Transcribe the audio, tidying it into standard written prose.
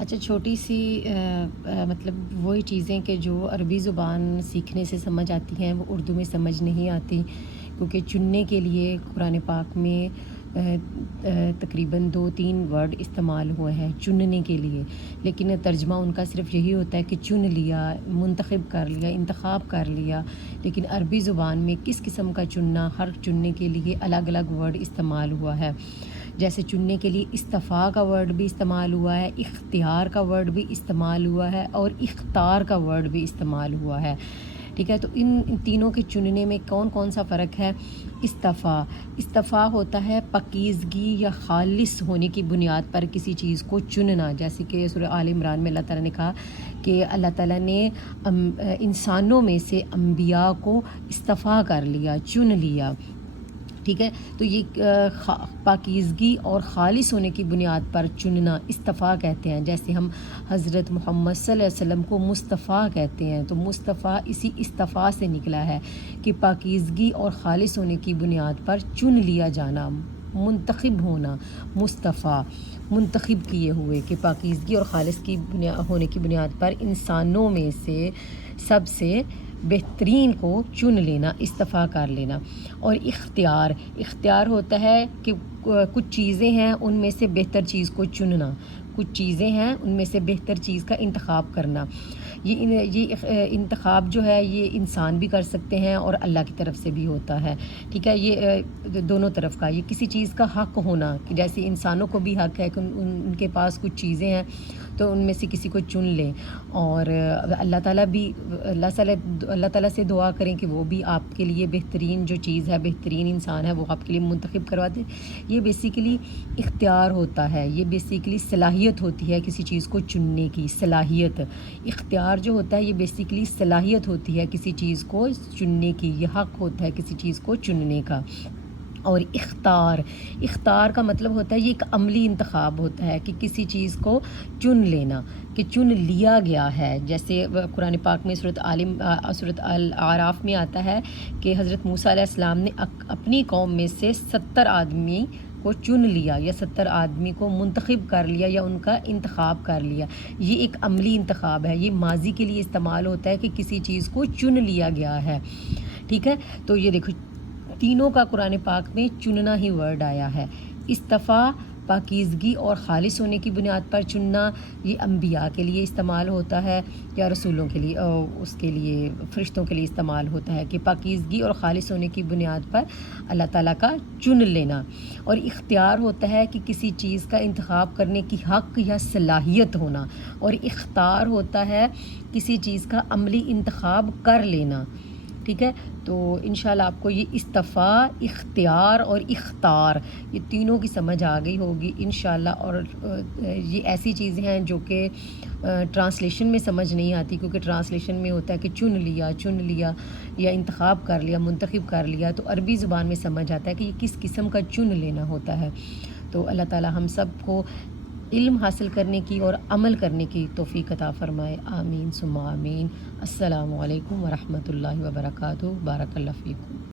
اچھا چھوٹی سی مطلب وہی چیزیں کہ جو عربی زبان سیکھنے سے سمجھ آتی ہیں وہ اردو میں سمجھ نہیں آتی، کیونکہ چننے کے لیے قرآن پاک میں تقریباً 2-3 ورڈ استعمال ہوئے ہیں چننے کے لیے، لیکن ترجمہ ان کا صرف یہی ہوتا ہے کہ چن لیا، منتخب کر لیا، انتخاب کر لیا۔ لیکن عربی زبان میں کس قسم کا چننا، ہر چننے کے لیے الگ الگ ورڈ استعمال ہوا ہے۔ جیسے چننے کے لیے استفاء کا ورڈ بھی استعمال ہوا ہے، اختیار کا ورڈ بھی استعمال ہوا ہے، اور اختار کا ورڈ بھی استعمال ہوا ہے۔ ٹھیک ہے، تو ان تینوں کے چننے میں کون سا فرق ہے؟ استفاء ہوتا ہے پاکیزگی یا خالص ہونے کی بنیاد پر کسی چیز کو چننا، جیسے کہ سورہ آل عمران میں اللہ تعالیٰ نے کہا کہ اللہ تعالیٰ نے انسانوں میں سے انبیاء کو استفاء کر لیا، چن لیا۔ ٹھیک ہے، تو یہ پاکیزگی اور خالص ہونے کی بنیاد پر چننا استفاء کہتے ہیں۔ جیسے ہم حضرت محمد صلی اللہ علیہ وسلم کو مصطفیٰ کہتے ہیں، تو مصطفیٰ اسی استفاء سے نکلا ہے کہ پاکیزگی اور خالص ہونے کی بنیاد پر چن لیا جانا، منتخب ہونا۔ مصطفیٰ منتخب کیے ہوئے کہ پاکیزگی اور خالص کی ہونے کی بنیاد پر انسانوں میں سے سب سے بہترین کو چن لینا، استفاء کر لینا۔ اور اختیار ہوتا ہے کہ کچھ چیزیں ہیں ان میں سے بہتر چیز کو چننا، کچھ چیزیں ہیں ان میں سے بہتر چیز کا انتخاب کرنا۔ یہ انتخاب جو ہے یہ انسان بھی کر سکتے ہیں اور اللہ کی طرف سے بھی ہوتا ہے۔ ٹھیک ہے، یہ دونوں طرف کا، یہ کسی چیز کا حق ہونا، کہ جیسے انسانوں کو بھی حق ہے کہ ان کے پاس کچھ چیزیں ہیں تو ان میں سے کسی کو چن لیں، اور اللہ تعالیٰ سے دعا کریں کہ وہ بھی آپ کے لیے بہترین جو چیز ہے، بہترین انسان ہے، وہ آپ کے لیے منتخب کروا دے۔ یہ بیسیکلی اختیار ہوتا ہے، یہ بیسیکلی صلاحیت ہوتی ہے کسی چیز کو چننے کی، صلاحیت۔ اختیار جو ہوتا ہے یہ بیسیکلی صلاحیت ہوتی ہے کسی چیز کو چننے کی، یہ حق ہوتا ہے کسی چیز کو چننے کا۔ اور اختار کا مطلب ہوتا ہے یہ ایک عملی انتخاب ہوتا ہے کہ کسی چیز کو چن لینا، کہ چن لیا گیا ہے۔ جیسے قرآن پاک میں سورۃ الاعراف میں آتا ہے کہ حضرت موسیٰ علیہ السلام نے اپنی قوم میں سے 70 آدمی کو چن لیا، یا 70 آدمی کو منتخب کر لیا، یا ان کا انتخاب کر لیا۔ یہ ایک عملی انتخاب ہے، یہ ماضی کے لیے استعمال ہوتا ہے کہ کسی چیز کو چن لیا گیا ہے۔ ٹھیک ہے، تو یہ دیکھو تینوں کا قرآن پاک میں چننا ہی ورڈ آیا ہے۔ استفاء پاکیزگی اور خالص ہونے کی بنیاد پر چننا، یہ انبیاء کے لیے استعمال ہوتا ہے یا رسولوں کے لیے، اس کے لیے فرشتوں کے لیے استعمال ہوتا ہے کہ پاکیزگی اور خالص ہونے کی بنیاد پر اللہ تعالیٰ کا چن لینا۔ اور اختیار ہوتا ہے کہ کسی چیز کا انتخاب کرنے کی حق یا صلاحیت ہونا، اور اختار ہوتا ہے کسی چیز کا عملی انتخاب کر لینا۔ ٹھیک ہے، تو انشاءاللہ آپ کو یہ استفاء، اختیار اور اختار، یہ تینوں کی سمجھ آ گئی ہوگی انشاءاللہ۔ اور یہ ایسی چیزیں ہیں جو کہ ٹرانسلیشن میں سمجھ نہیں آتی، کیونکہ ٹرانسلیشن میں ہوتا ہے کہ چن لیا یا انتخاب کر لیا، منتخب کر لیا، تو عربی زبان میں سمجھ آتا ہے کہ یہ کس قسم کا چن لینا ہوتا ہے۔ تو اللہ تعالیٰ ہم سب کو علم حاصل کرنے کی اور عمل کرنے کی توفیق عطا فرمائے، آمین ثم آمین۔ السلام علیکم ورحمۃ اللہ وبرکاتہ، بارک اللہ فیکم۔